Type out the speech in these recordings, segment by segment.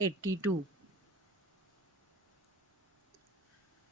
82।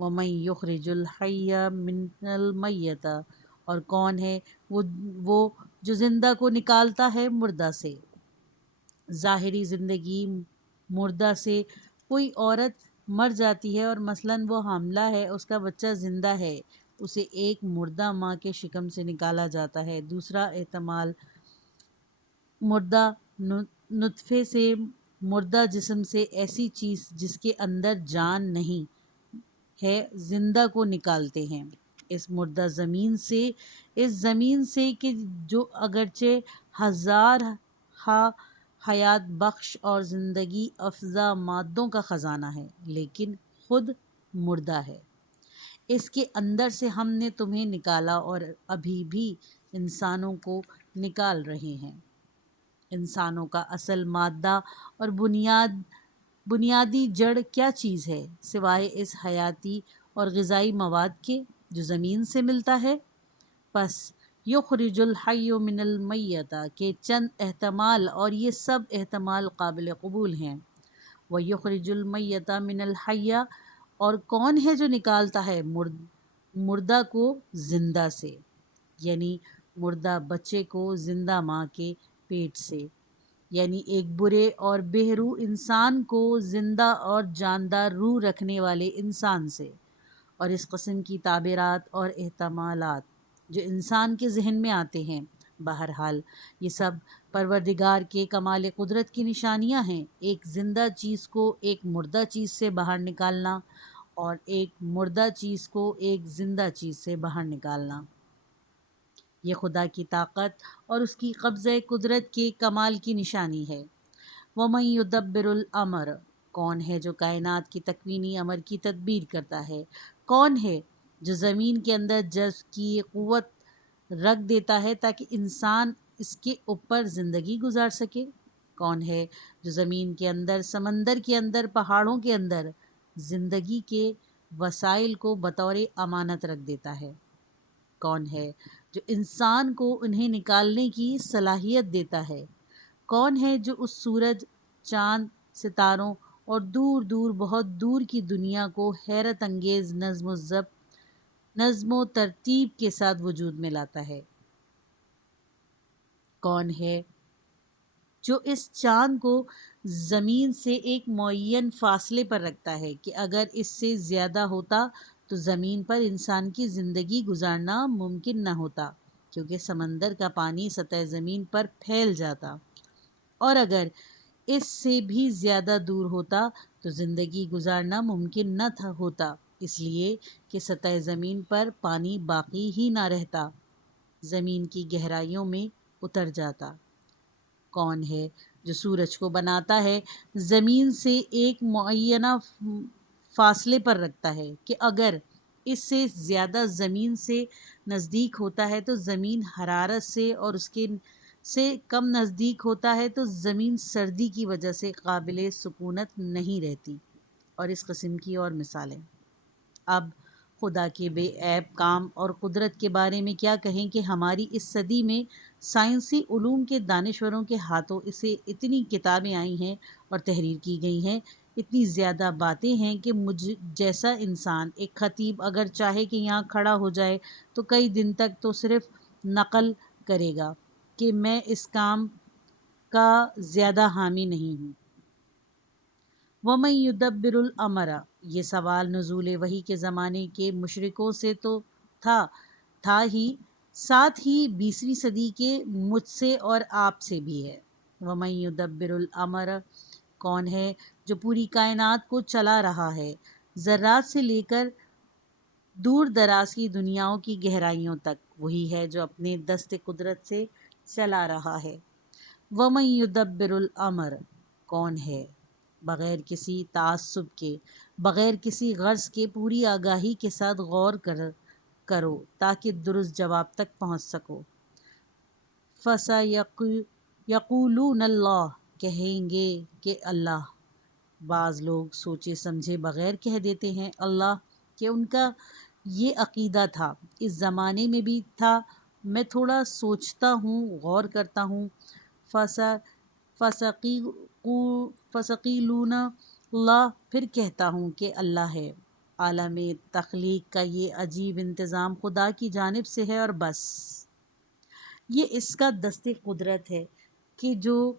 وَمَن يُخْرِجُ الْحَيَّ مِنَ الْمَيِّتِ، اور کون ہے وہ جو زندہ کو نکالتا ہے مردہ سے۔ ظاہری زندگی مردہ سے، کوئی عورت مر جاتی ہے اور مثلاً وہ حاملہ ہے، اس کا بچہ زندہ ہے، اسے ایک مردہ ماں کے شکم سے نکالا جاتا ہے۔ دوسرا احتمال، مردہ نطفے سے، مردہ جسم سے، ایسی چیز جس کے اندر جان نہیں ہے، زندہ کو نکالتے ہیں اس مردہ زمین سے، اس زمین سے کہ جو اگرچہ ہزار حیات بخش اور زندگی افزا مادوں کا خزانہ ہے لیکن خود مردہ ہے۔ اس کے اندر سے ہم نے تمہیں نکالا اور ابھی بھی انسانوں کو نکال رہے ہیں۔ انسانوں کا اصل مادہ اور بنیادی جڑ کیا چیز ہے سوائے اس حیاتی اور غذائی مواد کے جو زمین سے ملتا ہے؟ پس یخرج الحی من المیت کے چند احتمال، اور یہ سب احتمال قابل قبول ہیں۔ وَيُخْرِجُ الْمَيَّتَ مِنَ الْحَيِّ، اور کون ہے جو نکالتا ہے مردہ کو زندہ سے، یعنی مردہ بچے کو زندہ ماں کے پیٹ سے، یعنی ایک برے اور بے روح انسان کو زندہ اور جاندار روح رکھنے والے انسان سے۔ اور اس قسم کی تعبیرات اور احتمالات جو انسان کے ذہن میں آتے ہیں، بہرحال یہ سب پروردگار کے کمال قدرت کی نشانیاں ہیں۔ ایک زندہ چیز کو ایک مردہ چیز سے باہر نکالنا اور ایک مردہ چیز کو ایک زندہ چیز سے باہر نکالنا، یہ خدا کی طاقت اور اس کی قبضہ قدرت کے کمال کی نشانی ہے۔ وَمَن يُدَبِّرُ الْأَمْرَ، کون ہے جو کائنات کی تکوینی امر کی تدبیر کرتا ہے؟ کون ہے جو زمین کے اندر جذب کی قوت رکھ دیتا ہے تاکہ انسان اس کے اوپر زندگی گزار سکے؟ کون ہے جو زمین کے اندر، سمندر کے اندر، پہاڑوں کے اندر زندگی کے وسائل کو بطور امانت رکھ دیتا ہے؟ کون ہے جو انسان کو انہیں نکالنے کی صلاحیت دیتا ہے؟ کون ہے جو اس سورج، چاند، ستاروں اور دور دور بہت دور کی دنیا کو حیرت انگیز نظم و ترتیب کے ساتھ وجود میں لاتا ہے؟ کون ہے جو اس چاند کو زمین سے ایک معین فاصلے پر رکھتا ہے کہ اگر اس سے زیادہ ہوتا تو زمین پر انسان کی زندگی گزارنا ممکن نہ ہوتا، کیونکہ سمندر کا پانی سطح زمین پر پھیل جاتا، اور اگر اس سے بھی زیادہ دور ہوتا تو زندگی گزارنا ممکن نہ ہوتا، اس لیے کہ سطح زمین پر پانی باقی ہی نہ رہتا، زمین کی گہرائیوں میں اتر جاتا۔ کون ہے جو سورج کو بناتا ہے، زمین سے ایک معینہ فاصلے پر رکھتا ہے کہ اگر اس سے زیادہ زمین سے نزدیک ہوتا ہے تو زمین حرارت سے، اور اس کے سے کم نزدیک ہوتا ہے تو زمین سردی کی وجہ سے قابل سکونت نہیں رہتی، اور اس قسم کی اور مثالیں۔ اب خدا کے بے عیب کام اور قدرت کے بارے میں کیا کہیں کہ ہماری اس صدی میں سائنسی علوم کے دانشوروں کے ہاتھوں اسے اتنی کتابیں آئی ہیں اور تحریر کی گئی ہیں، اتنی زیادہ باتیں ہیں کہ مجھ جیسا انسان، ایک خطیب اگر چاہے کہ یہاں کھڑا ہو جائے تو کئی دن تک تو صرف نقل کرے گا کہ میں اس کام کا زیادہ حامی نہیں ہوں۔ وَمَن يُدَبِّرُ الْأَمْرَ، یہ سوال نزول وحی کے زمانے کے مشرکوں سے تو تھا ہی، ساتھ ہی 20ویں صدی کے مجھ سے اور آپ سے بھی ہے۔ وَمَن يُدَبِّرُ الْأَمْرَ، کون ہے جو پوری کائنات کو چلا رہا ہے، ذرات سے لے کر دور دراز کی دنیاؤں کی گہرائیوں تک، وہی ہے جو اپنے دست قدرت سے چلا رہا ہے۔ وَمَن يُدَبِّرُ الْأَمْرَ، کون ہے بغیر کسی تعصب کے، بغیر کسی غرض کے، پوری آگاہی کے ساتھ غور کرو تاکہ درست جواب تک پہنچ سکو۔ فَسَيَقُولُونَ اللَّهُ، کہیں گے کہ اللہ۔ بعض لوگ سوچے سمجھے بغیر کہہ دیتے ہیں اللہ، کہ ان کا یہ عقیدہ تھا، اس زمانے میں بھی تھا، میں تھوڑا سوچتا ہوں، غور کرتا ہوں۔ فَسَيَقُولُونَ اللَّهُ، پھر کہتا ہوں کہ اللہ ہے۔ عالم تخلیق کا یہ عجیب انتظام خدا کی جانب سے ہے اور بس۔ یہ اس کا دست قدرت ہے کہ جو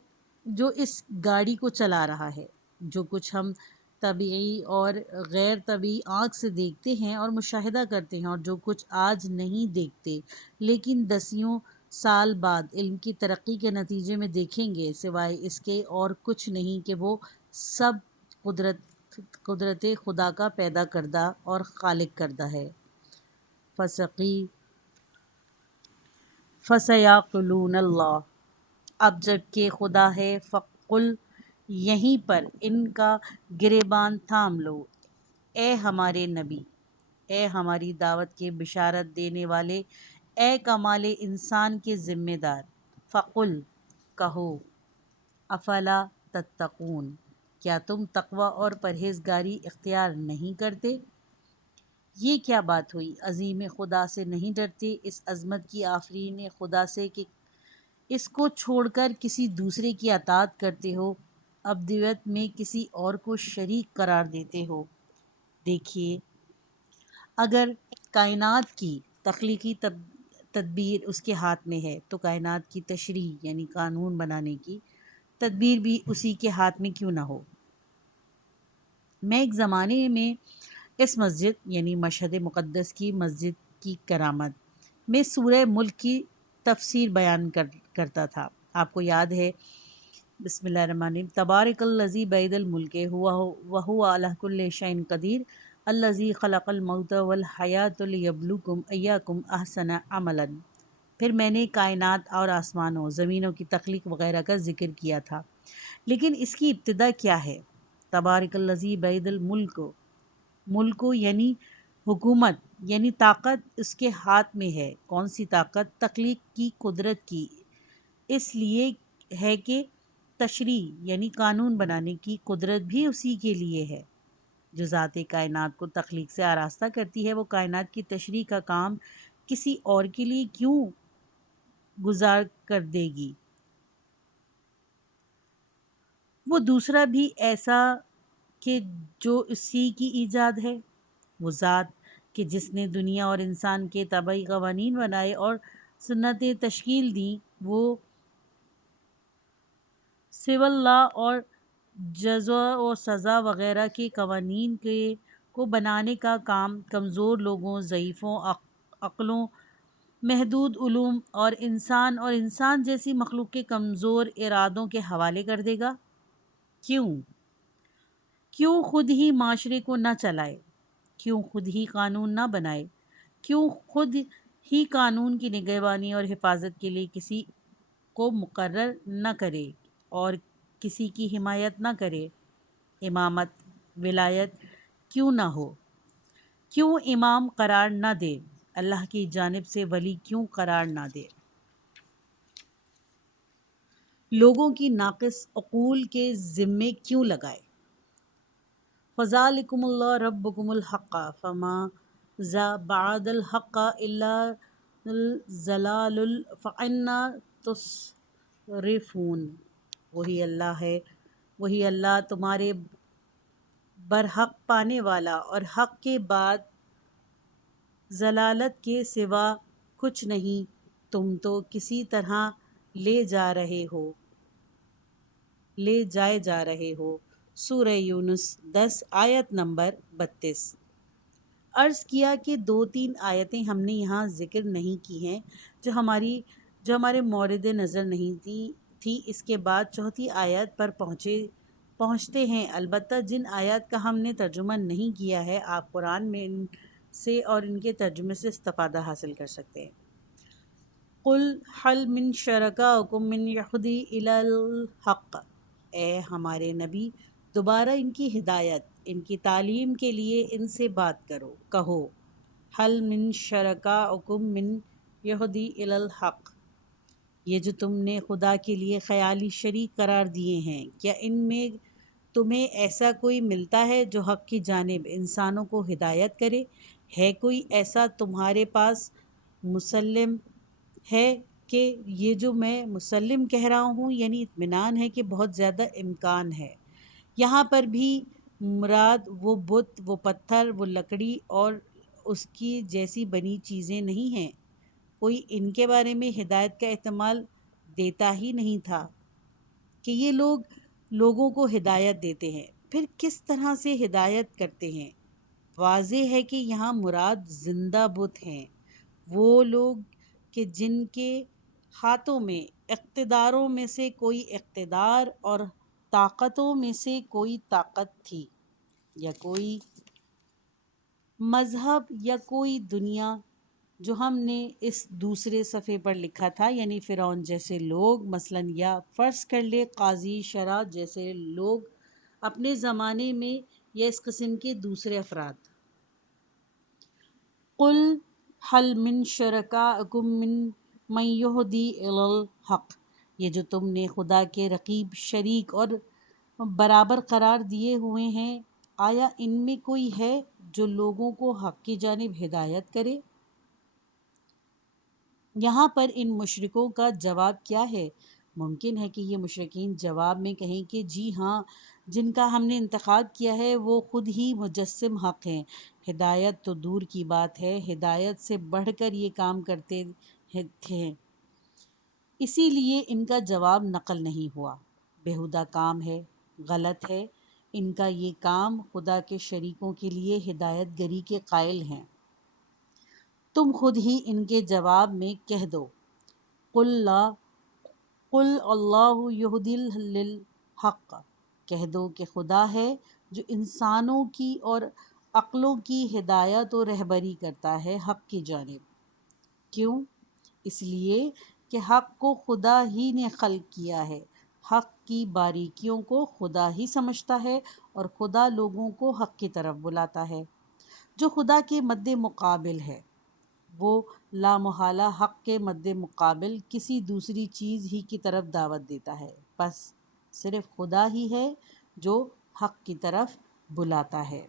اس گاڑی کو چلا رہا ہے۔ جو کچھ ہم طبیعی اور غیر طبیعی آنکھ سے دیکھتے ہیں اور مشاہدہ کرتے ہیں، اور جو کچھ آج نہیں دیکھتے لیکن دسیوں سال بعد علم کی ترقی کے نتیجے میں دیکھیں گے، سوائے اس کے اور کچھ نہیں کہ وہ سب قدرت خدا کا پیدا کردہ اور خالق کردہ ہے۔ فَسَيَقُولُونَ اللَّهُ، اب جب کہ خدا ہے، فَقُلْ، یہیں پر ان کا گریبان تھام لو، اے ہمارے نبی، اے ہماری دعوت کے بشارت دینے والے، اے کمال انسان کے ذمہ دار۔ فَقُلْ، کہو، افلا تتقون، کیا تم تقوی اور پرہیزگاری اختیار نہیں کرتے؟ یہ کیا بات ہوئی، عظیم خدا سے نہیں ڈرتے، اس عظمت کی آفرین خدا سے کہ اس کو چھوڑ کر کسی دوسرے کی اطاعت کرتے ہو، ابدیت میں کسی اور کو شریک قرار دیتے ہو۔ دیکھیے، اگر کائنات کی تخلیقی تدبیر اس کے ہاتھ میں ہے تو کائنات کی تشریح یعنی قانون بنانے کی تدبیر بھی اسی کے ہاتھ میں کیوں نہ ہو۔ میں ایک زمانے میں اس مسجد یعنی مشہد مقدس کی مسجد کی کرامت میں سورہ ملک کی تفسیر بیان کرتا تھا۔ آپ کو یاد ہے، بسم اللہ الرحمن الرحیم، تبارک الذی بید الملک وہو علی کل شیء قدیر الذی خلق الموت والحیاۃ لیبلوکم ایکم احسن عملا۔ پھر میں نے کائنات اور آسمانوں، زمینوں کی تخلیق وغیرہ کا ذکر کیا تھا، لیکن اس کی ابتدا کیا ہے؟ تبارک الذی بید الملک، ملک یعنی حکومت یعنی طاقت اس کے ہاتھ میں ہے۔ کون سی طاقت؟ تخلیق کی قدرت کی، اس لیے ہے کہ تشریع یعنی قانون بنانے کی قدرت بھی اسی کے لیے ہے۔ جو ذات کائنات کو تخلیق سے آراستہ کرتی ہے، وہ کائنات کی تشریع کا کام کسی اور کے لیے کیوں گزار کر دے گی؟ وہ دوسرا بھی ایسا کہ جو اسی کی ایجاد ہے۔ وہ ذات کہ جس نے دنیا اور انسان کے طبعی قوانین بنائے اور سنتیں تشکیل دیں، وہ سول لا اور جزا و سزا وغیرہ کے قوانین کو بنانے کا کام کمزور لوگوں، ضعیفوں، عقلوں، محدود علوم اور انسان جیسی مخلوق کے کمزور ارادوں کے حوالے کر دے گا؟ کیوں خود ہی معاشرے کو نہ چلائے؟ کیوں خود ہی قانون نہ بنائے؟ کیوں خود ہی قانون کی نگہبانی اور حفاظت کے لیے کسی کو مقرر نہ کرے اور کسی کی حمایت نہ کرے؟ امامت، ولایت کیوں نہ ہو؟ کیوں امام قرار نہ دے؟ اللہ کی جانب سے ولی کیوں قرار نہ دے؟ لوگوں کی ناقص عقول کے ذمے کیوں لگائے؟ فَذَلِكُمُ اللَّهُ رَبُّكُمُ الْحَقَّ فَمَاذَا بَعْدَ الْحَقِّ إِلَّا الضَّلَالُ فَأَنَّىٰ تُصْرِفُونَ۔ وہی اللہ ہے، وہی اللہ تمہارے برحق پانے والا اور حق کے بعد ضلالت کے سوا کچھ نہیں، تم تو کسی طرح لے جائے جا رہے ہو۔ سورہ یونس 10 آیت نمبر 32۔ عرض کیا کہ 2-3 آیتیں ہم نے یہاں ذکر نہیں کی ہیں جو ہمارے مورد نظر نہیں تھی، اس کے بعد چوتھی آیت پر پہنچتے ہیں۔ البتہ جن آیات کا ہم نے ترجمہ نہیں کیا ہے، آپ قرآن میں ان سے اور ان کے ترجمے سے استفادہ حاصل کر سکتے ہیں۔ قُلْ هَلْ مِن شُرَكَائِكُم مَّن يَهْدِي إِلَى الْحَقِّ، اے ہمارے نبی، دوبارہ ان کی ہدایت، ان کی تعلیم کے لیے ان سے بات کرو۔ کہو، هَلْ مِن شُرَكَائِكُم مَّن يَهْدِي إِلَى الْحَقِّ، یہ جو تم نے خدا کے لیے خیالی شریک قرار دیے ہیں، کیا ان میں تمہیں ایسا کوئی ملتا ہے جو حق کی جانب انسانوں کو ہدایت کرے؟ ہے کوئی ایسا تمہارے پاس مسلم ہے کہ یہ جو میں مسلم کہہ رہا ہوں، یعنی اطمینان ہے کہ بہت زیادہ امکان ہے۔ یہاں پر بھی مراد وہ بت، وہ پتھر، وہ لکڑی اور اس کی جیسی بنی چیزیں نہیں ہیں۔ کوئی ان کے بارے میں ہدایت کا احتمال دیتا ہی نہیں تھا کہ یہ لوگ لوگوں کو ہدایت دیتے ہیں، پھر کس طرح سے ہدایت کرتے ہیں؟ واضح ہے کہ یہاں مراد زندہ بت ہیں، وہ لوگ کہ جن کے ہاتھوں میں اقتداروں میں سے کوئی اقتدار اور طاقتوں میں سے کوئی طاقت تھی، یا کوئی مذہب یا کوئی دنیا، جو ہم نے اس دوسرے صفحے پر لکھا تھا، یعنی فرعون جیسے لوگ مثلاً، یا فرض کر لے قاضی شرع جیسے لوگ اپنے زمانے میں، یا اس قسم کے دوسرے افراد۔ قل حل من شرکائکم من یہدی الی الحق، یہ جو تم نے خدا کے رقیب، شریک اور برابر قرار دیے ہوئے ہیں، آیا ان میں کوئی ہے جو لوگوں کو حق کی جانب ہدایت کرے؟ یہاں پر ان مشرکوں کا جواب کیا ہے؟ ممکن ہے کہ یہ مشرکین جواب میں کہیں کہ جی ہاں، جن کا ہم نے انتخاب کیا ہے وہ خود ہی مجسم حق ہیں، ہدایت تو دور کی بات ہے، ہدایت سے بڑھ کر یہ کام کرتے تھے، اسی لیے ان کا جواب نقل نہیں ہوا۔ بیہودہ کام ہے، غلط ہے، ان کا یہ کام خدا کے شریکوں کے لیے ہدایت گری کے قائل ہیں۔ تم خود ہی ان کے جواب میں کہہ دو، قل اللہ یہدی للحق، کہہ دو کہ خدا ہے جو انسانوں کی اور عقلوں کی ہدایت و رہبری کرتا ہے حق کی جانب۔ کیوں؟ اس لیے کہ حق کو خدا ہی نے خلق کیا ہے، حق کی باریکیوں کو خدا ہی سمجھتا ہے، اور خدا لوگوں کو حق کی طرف بلاتا ہے۔ جو خدا کے مد مقابل ہے، وہ لا محالہ حق کے مد مقابل کسی دوسری چیز ہی کی طرف دعوت دیتا ہے، بس صرف خدا ہی ہے جو حق کی طرف بلاتا ہے۔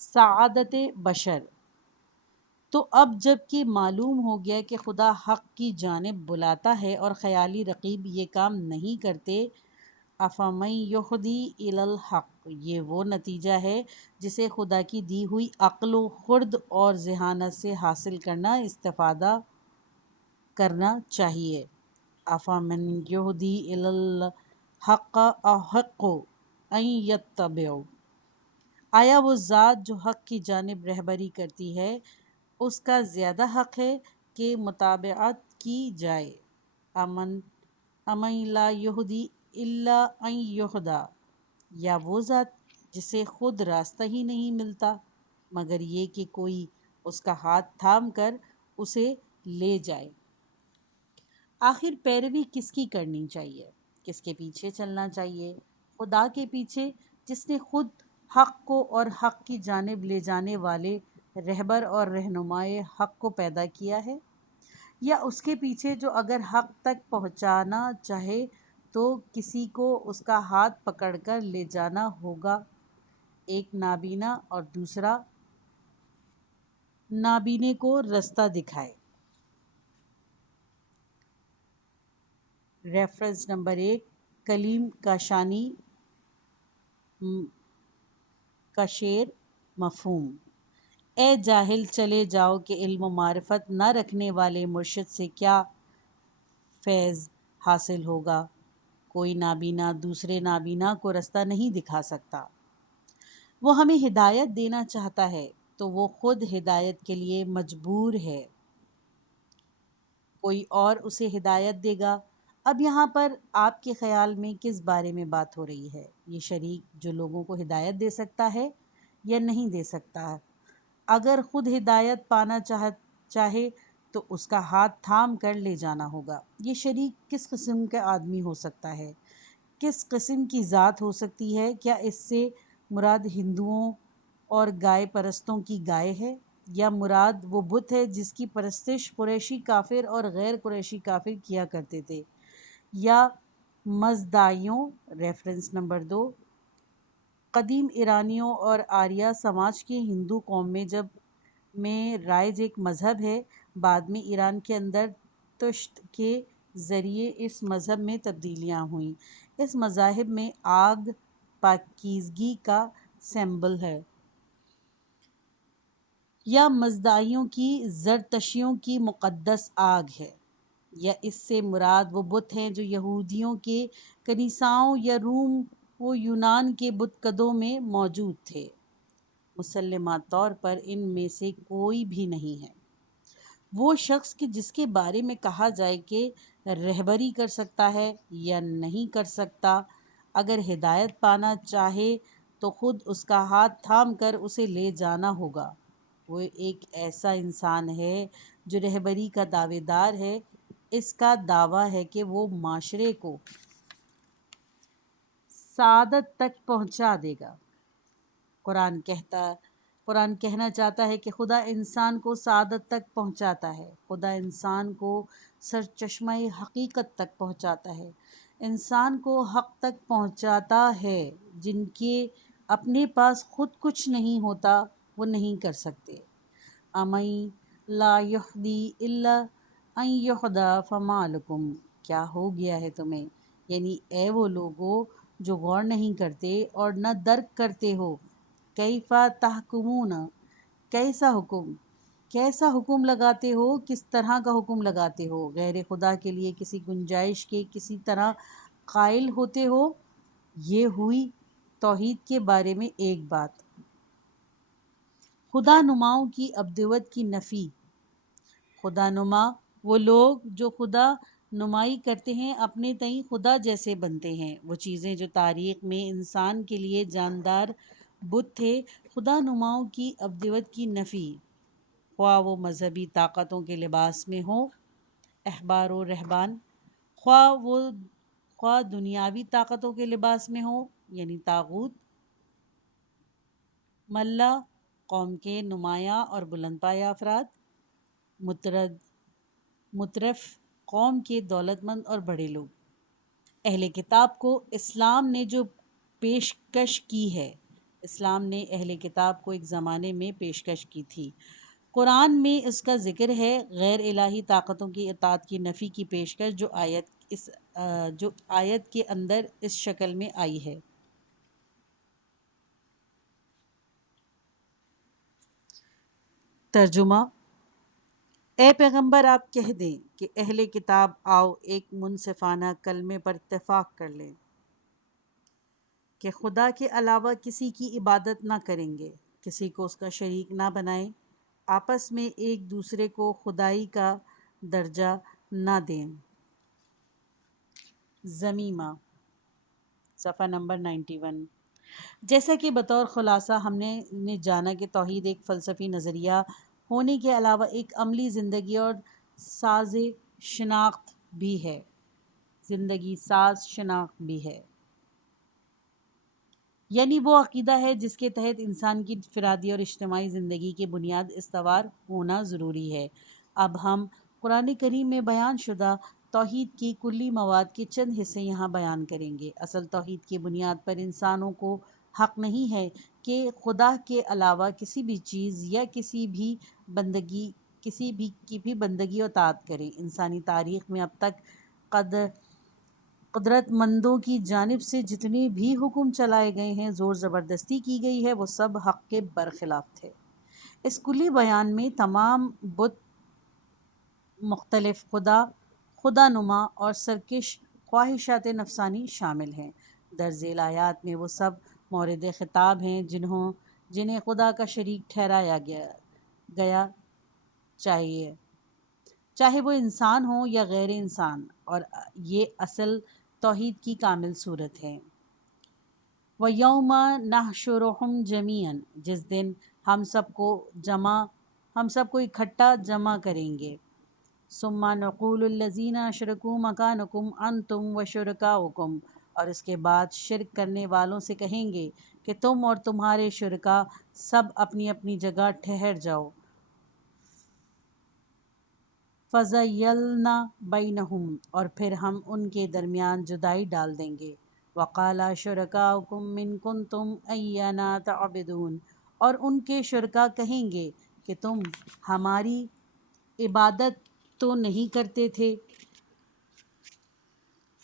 سعادت بشر، تو اب جب کہ معلوم ہو گیا کہ خدا حق کی جانب بلاتا ہے اور خیالی رقیب یہ کام نہیں کرتے، افمن یہدی الی الحق، یہ وہ نتیجہ ہے جسے خدا کی دی ہوئی عقل و خرد اور ذہانت سے حاصل کرنا، استفادہ کرنا چاہیے۔ افمن یہدی الی الحق احق ان یتبع، آیا وہ ذات جو حق کی جانب رہبری کرتی ہے، اس کا زیادہ حق ہے کہ متابعت کی جائے؟ امن لا یہدی الا ان یہدی، یا وہ ذات جسے خود راستہ ہی نہیں ملتا مگر یہ کہ کوئی اس کا ہاتھ تھام کر اسے لے جائے۔ آخر پیروی کس کی کرنی چاہیے؟ کس کے پیچھے چلنا چاہیے؟ خدا کے پیچھے جس نے خود حق کو اور حق کی جانب لے جانے والے رہبر اور رہنمائے حق کو پیدا کیا ہے، یا اس کے پیچھے جو اگر حق تک پہنچانا چاہے تو کسی کو اس کا ہاتھ پکڑ کر لے جانا ہوگا، ایک نابینا اور دوسرا نابینے کو رستہ دکھائے؟ ریفرنس نمبر 1، کلیم کاشانی کا شعر مفہوم: اے جاہل چلے جاؤ کہ علم و معرفت نہ رکھنے والے مرشد سے کیا فیض حاصل ہوگا؟ کوئی نابینا دوسرے نابینا کو رستہ نہیں دکھا سکتا۔ وہ ہمیں ہدایت دینا چاہتا ہے تو وہ خود ہدایت کے لیے مجبور ہے، کوئی اور اسے ہدایت دے گا۔ اب یہاں پر آپ کے خیال میں کس بارے میں بات ہو رہی ہے؟ یہ شریک جو لوگوں کو ہدایت دے سکتا ہے یا نہیں دے سکتا؟ اگر خود ہدایت پانا چاہے تو اس کا ہاتھ تھام کر لے جانا ہوگا۔ یہ شریک کس قسم کا آدمی ہو سکتا ہے؟ کس قسم کی ذات ہو سکتی ہے؟ کیا اس سے مراد ہندوؤں اور گائے پرستوں کی گائے ہے، یا مراد وہ بت ہے جس کی پرستش قریشی کافر اور غیر قریشی کافر کیا کرتے تھے، یا مزدائیوں؟ ریفرنس نمبر 2، قدیم ایرانیوں اور آریہ سماج کی ہندو قوم میں رائج ایک مذہب ہے، بعد میں ایران کے اندر تشت کے ذریعے اس مذہب میں تبدیلیاں ہوئیں۔ اس مذاہب میں آگ پاکیزگی کا سمبل ہے، یا مزدائیوں کی زرتشیوں کی مقدس آگ ہے، یا اس سے مراد وہ بت ہیں جو یہودیوں کے کنیساؤں یا روم و یونان کے بت کدوں میں موجود تھے۔ مسلمہ طور پر ان میں سے کوئی بھی نہیں ہے وہ شخص کہ جس کے بارے میں کہا جائے کہ رہبری کر سکتا ہے یا نہیں کر سکتا۔ اگر ہدایت پانا چاہے تو خود اس کا ہاتھ تھام کر اسے لے جانا ہوگا۔ وہ ایک ایسا انسان ہے جو رہبری کا دعوے دار ہے، اس کا دعویٰ ہے کہ وہ معاشرے کو سعادت تک پہنچا دے گا۔ قرآن کہنا چاہتا ہے کہ خدا انسان کو سعادت تک پہنچاتا ہے، خدا انسان کو سرچشمہ حقیقت تک پہنچاتا ہے، انسان کو حق تک پہنچاتا ہے۔ جن کے اپنے پاس خود کچھ نہیں ہوتا وہ نہیں کر سکتے۔ اَمَن لا یہدی الا ان یہدی فما لکم، کیا ہو گیا ہے تمہیں، یعنی اے وہ لوگو جو غور نہیں کرتے اور نہ درک کرتے ہو، کیف تحکمون، کیسا حکم لگاتے ہو، کس طرح کا حکم لگاتے ہو، غیر خدا کے لیے کسی گنجائش کے کسی طرح قائل ہوتے ہو۔ یہ ہوئی توحید کے بارے میں ایک بات۔ خدا نماؤں کی ابدیت کی نفی۔ خدا نما وہ لوگ جو خدا نمائی کرتے ہیں، اپنے تئیں خدا جیسے بنتے ہیں۔ وہ چیزیں جو تاریخ میں انسان کے لیے جاندار بت تھے، خدا نماؤں کی ابدیت کی نفی، خواہ وہ مذہبی طاقتوں کے لباس میں ہوں، احبار و رہبان، خواہ دنیاوی طاقتوں کے لباس میں ہوں، یعنی طاغوت، ملا قوم کے نمایاں اور بلند پایہ افراد، مترف قوم کے دولت مند اور بڑے لوگ۔ اہل کتاب کو اسلام نے جو پیشکش کی ہے، اسلام نے اہل کتاب کو ایک زمانے میں پیشکش کی تھی۔ قرآن میں اس کا ذکر ہے، غیر الہی طاقتوں کی اطاعت کی نفی کی پیشکش جو آیت کے اندر اس شکل میں آئی ہے۔ ترجمہ: اے پیغمبر آپ کہہ دیں کہ اہل کتاب آؤ ایک منصفانہ کلمے پر اتفاق کر لیں کہ خدا کے علاوہ کسی کی عبادت نہ کریں گے، کسی کو اس کا شریک نہ بنائیں، آپس میں ایک دوسرے کو خدائی کا درجہ نہ دیں۔ ضمیمہ صفحہ نمبر 91۔ جیسا کہ بطور خلاصہ ہم نے جانا کہ توحید ایک فلسفی نظریہ ہونے کے علاوہ ایک عملی زندگی اور ساز شناخت بھی ہے، یعنی وہ عقیدہ ہے جس کے تحت انسان کی انفرادی اور اجتماعی زندگی کی بنیاد استوار ہونا ضروری ہے۔ اب ہم قرآن کریم میں بیان شدہ توحید کی کلی مواد کے چند حصے یہاں بیان کریں گے۔ اصل توحید کی بنیاد پر انسانوں کو حق نہیں ہے کہ خدا کے علاوہ کسی بھی چیز یا کسی بھی کی بھی بندگی و اطاعت کریں۔ انسانی تاریخ میں اب تک قدرت مندوں کی جانب سے جتنے بھی حکم چلائے گئے ہیں، زور زبردستی کی گئی ہے، وہ سب حق کے برخلاف تھے۔ اس کلی بیان میں تمام بت، مختلف خدا نما اور سرکش خواہشات نفسانی شامل ہیں۔ درذیل آیات میں وہ سب مورد خطاب ہیں جنہیں خدا کا شریک ٹھہرایا گیا، چاہے وہ انسان ہوں یا غیر انسان، اور یہ اصل توحید کی کامل صورت ہے۔ وَيَوْمَ نَحْشُرُهُمْ جَمِيعًا، جس دن ہم سب کو اکٹھا جمع کریں گے۔ ثُمَّ نَقُولُ لِلَّذِينَ أَشْرَكُوا مَكَانَكُمْ أَنْتُمْ وَشُرَكَاؤُكُمْ، اور اس کے بعد شرک کرنے والوں سے کہیں گے کہ تم اور تمہارے شرکاء سب اپنی اپنی جگہ ٹھہر جاؤ۔ فَزَيَّلْنَا بَيْنَهُمْ، اور پھر ہم ان کے درمیان جدائی ڈال دیں گے۔ وَقَالَ شُرَكَاؤُكُمْ إِن كُنتُمْ إِيَّانَا تَعْبُدُونَ، اور ان کے شرکاء کہیں گے کہ تم ہماری عبادت تو نہیں کرتے تھے۔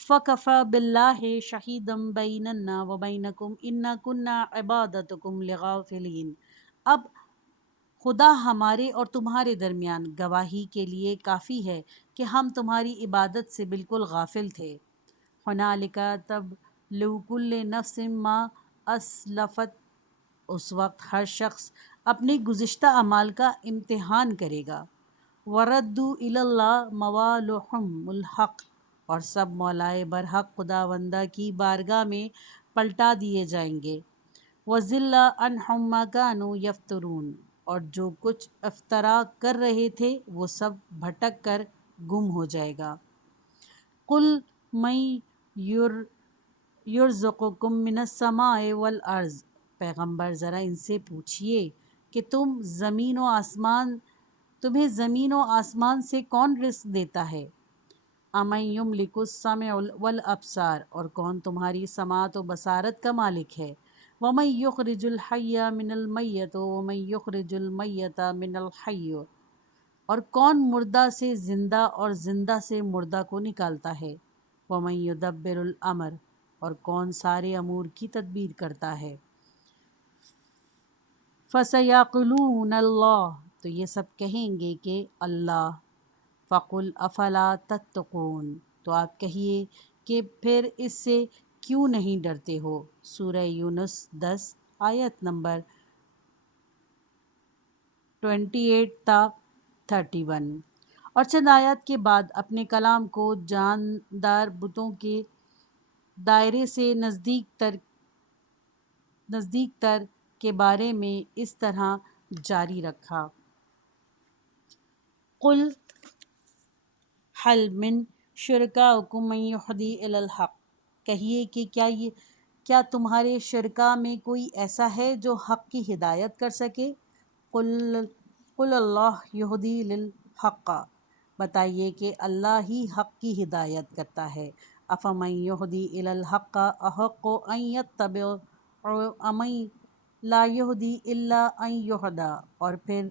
فَكَفَى بِاللَّهِ شَهِيدًا بَيْنَنَا وَبَيْنَكُمْ إِنَّا كُنَّا عِبَادَتَكُمْ لِغَافِلِينَ۔ اب خدا ہمارے اور تمہارے درمیان گواہی کے لیے کافی ہے کہ ہم تمہاری عبادت سے بالکل غافل تھے۔ هُنَالِكَ تَبْلُو كُلُّ نَفْسٍ مَا أَسْلَفَتْ، اس وقت ہر شخص اپنے گزشتہ اعمال کا امتحان کرے گا۔ وَرَدُّوا إِلَى اللَّهِ مَوَالِهُمُ الْحَقِّ، اور سب مولائے برحق خداوندہ کی بارگاہ میں پلٹا دیے جائیں گے۔ وَضِلَّ عَنْهُمْ مَا كَانُوا يَفْتَرُونَ، اور جو کچھ افطرا کر رہے تھے وہ سب بھٹک کر گم ہو جائے گا۔ قُلْ مَن يَرْزُقُكُم مِّنَ السَّمَاءِ وَالْأَرْضِ، پیغمبر ذرا ان سے پوچھئے کہ تمہیں زمین و آسمان سے کون رزق دیتا ہے؟ اَمَن يَمْلِكُ السَّمْعَ وَالْأَبْصَارَ، اور کون تمہاری سماعت و بصارت کا مالک ہے؟ وَمَن يُخْرِجُ الْحَيَّ مِنَ الْمَيِّتِ وَمَن يُخْرِجُ الْمَيِّتَ مِنَ الْحَيِّ، اور کون مردہ سے زندہ اور زندہ سے مردہ کو نکالتا ہے؟ وَمَن يُدَبِّرُ الْأَمْرَ، اور کون سارے امور کی تدبیر کرتا ہے؟ فَسَيَقُولُونَ اللَّهُ، تو یہ سب کہیں گے کہ اللہ۔ فَقُلْ أَفَلَا تَتَّقُونَ، تو آپ کہیے کہ پھر اس سے کیوں نہیں ڈرتے ہو۔ سورہ یونس 10 آیت نمبر 28 تا 31۔ اور چند آیات کے بعد اپنے کلام کو جاندار بتوں کے دائرے سے نزدیک تر کے بارے میں اس طرح جاری رکھا۔ قُلْ هَلْ مِن شُرَكَائِكُم مَّن يَهْدِي إِلَى الْحَقِّ، کہیے کہ کیا تمہارے شرکاء میں کوئی ایسا ہے جو حق کی ہدایت کر سکے؟ قُلِ اللَّهُ يَهْدِي لِلْحَقِّ، بتائیے کہ اللہ ہی حق کی ہدایت کرتا ہے۔ أَفَمَن يَهْدِي إِلَى الْحَقِّ أَحَقُّ أَن يَتَّبَعَ أَمَّن لَّا يَهْدِي إِلَّا أَن يُهْدَىٰ، اور پھر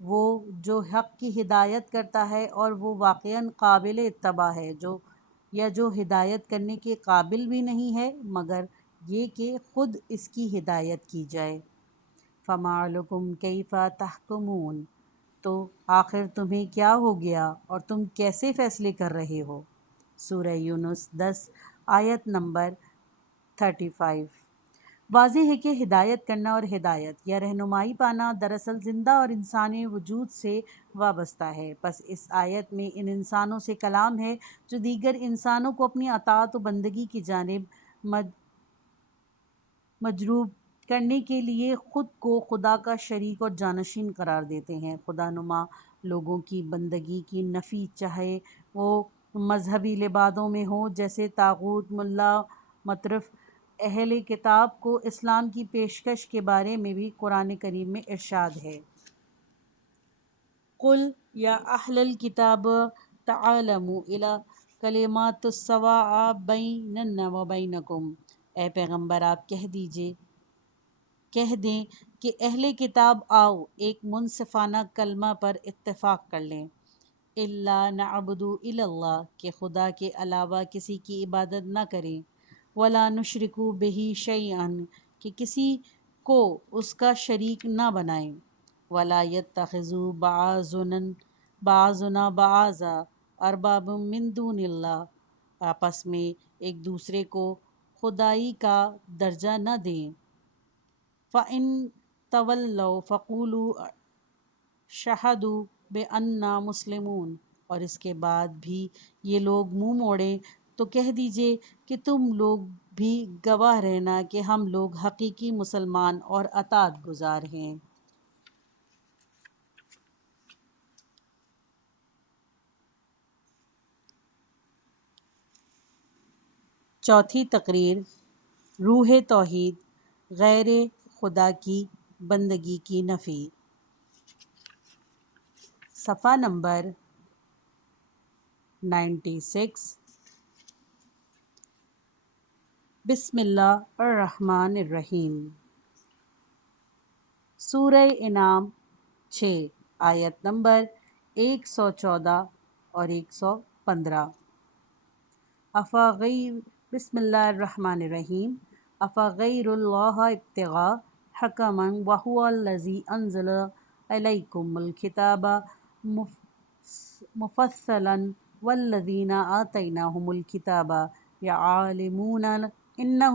وہ جو حق کی ہدایت کرتا ہے اور وہ واقعاً قابل اتباع ہے، جو ہدایت کرنے کے قابل بھی نہیں ہے مگر یہ کہ خود اس کی ہدایت کی جائے۔ فَمَا لَكُمْ كَيْفَ تَحْكُمُونَ، تو آخر تمہیں کیا ہو گیا اور تم کیسے فیصلے کر رہے ہو؟ سورہ یونس 10 آیت نمبر 35۔ واضح ہے کہ ہدایت کرنا اور ہدایت یا رہنمائی پانا دراصل زندہ اور انسانی وجود سے وابستہ ہے۔ پس اس آیت میں ان انسانوں سے کلام ہے جو دیگر انسانوں کو اپنی اطاعت و بندگی کی جانب مجروب کرنے کے لیے خود کو خدا کا شریک اور جانشین قرار دیتے ہیں۔ خدا نما لوگوں کی بندگی کی نفی، چاہے وہ مذہبی لبادوں میں ہو جیسے طاغوت، ملا، مطرف، اہل کتاب کو اسلام کی پیشکش کے بارے میں بھی قرآن کریم میں ارشاد ہے۔ قُلْ یا اہل الکتاب تعالوا الی کلمۃ سواء بیننا وبینکم، اے پیغمبر آپ کہہ دیں کہ اہل کتاب آؤ ایک منصفانہ کلمہ پر اتفاق کر لیں۔ الا نعبد الا اللہ، کہ خدا کے علاوہ کسی کی عبادت نہ کریں۔ ولا نشرک بہ شیئا، کہ کسی کو اس کا شریک نہ بنائیں۔ ولا یتخذ بعضنا بعضا اربابا من دون اللہ، آپس میں ایک دوسرے کو خدائی کا درجہ نہ دیں۔ فَإِن تَوَلَّوْا فَقُولُوا اشْهَدُوا بِأَنَّا مُسْلِمُونَ، اور اس کے بعد بھی یہ لوگ منہ موڑیں تو کہہ دیجئے کہ تم لوگ بھی گواہ رہنا کہ ہم لوگ حقیقی مسلمان اور اطاعت گزار ہیں۔ چوتھی تقریر، روح توحید، غیر خدا کی بندگی کی نفی۔ صفحہ نمبر 96۔ بسم اللہ الرحمن الرحیم۔ سورہ انعام 6 آیت نمبر 114 اور 115۔ بسم اللہ الرحمن الرحیم افغیر اللہ ابتغاء حکما وهو الذی انزل علیکم الکتاب مفصلا والذین آتیناہم الکتاب یعلمون انہ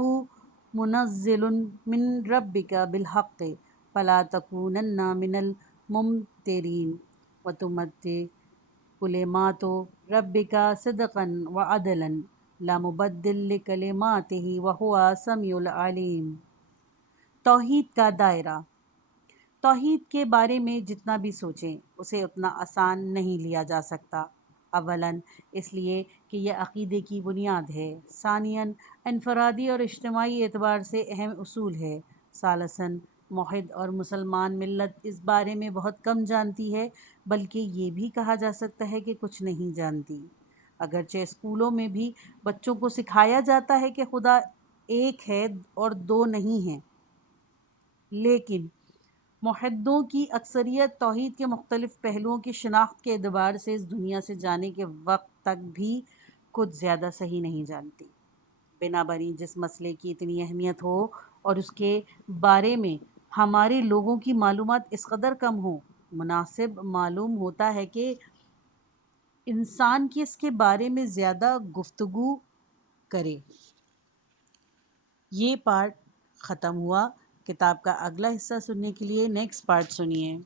منزل من ربک بالحق فلا تکونن من الممترین وتمت کلمات ربک صدقا وعدلا لا مبدل لکلماتہ وہو السمیع العلیم۔ توحید کا دائرہ۔ توحید کے بارے میں جتنا بھی سوچیں اسے اتنا آسان نہیں لیا جا سکتا۔ اولاً اس لیے کہ یہ عقیدے کی بنیاد ہے، ثانیاً انفرادی اور اجتماعی اعتبار سے اہم اصول ہے، ثالثاً موحد اور مسلمان ملت اس بارے میں بہت کم جانتی ہے، بلکہ یہ بھی کہا جا سکتا ہے کہ کچھ نہیں جانتی۔ اگرچہ اسکولوں میں بھی بچوں کو سکھایا جاتا ہے کہ خدا ایک ہے اور دو نہیں ہیں، لیکن موحدوں کی اکثریت توحید کے مختلف پہلوؤں کی شناخت کے اعتبار سے اس دنیا سے جانے کے وقت تک بھی کچھ زیادہ صحیح نہیں جانتی۔ بنابراین جس مسئلے کی اتنی اہمیت ہو اور اس کے بارے میں ہمارے لوگوں کی معلومات اس قدر کم ہو، مناسب معلوم ہوتا ہے کہ انسان کی اس کے بارے میں زیادہ گفتگو کرے۔ یہ پارٹ ختم ہوا۔ کتاب کا اگلا حصہ سننے کے لیے نیکسٹ پارٹ سنیے۔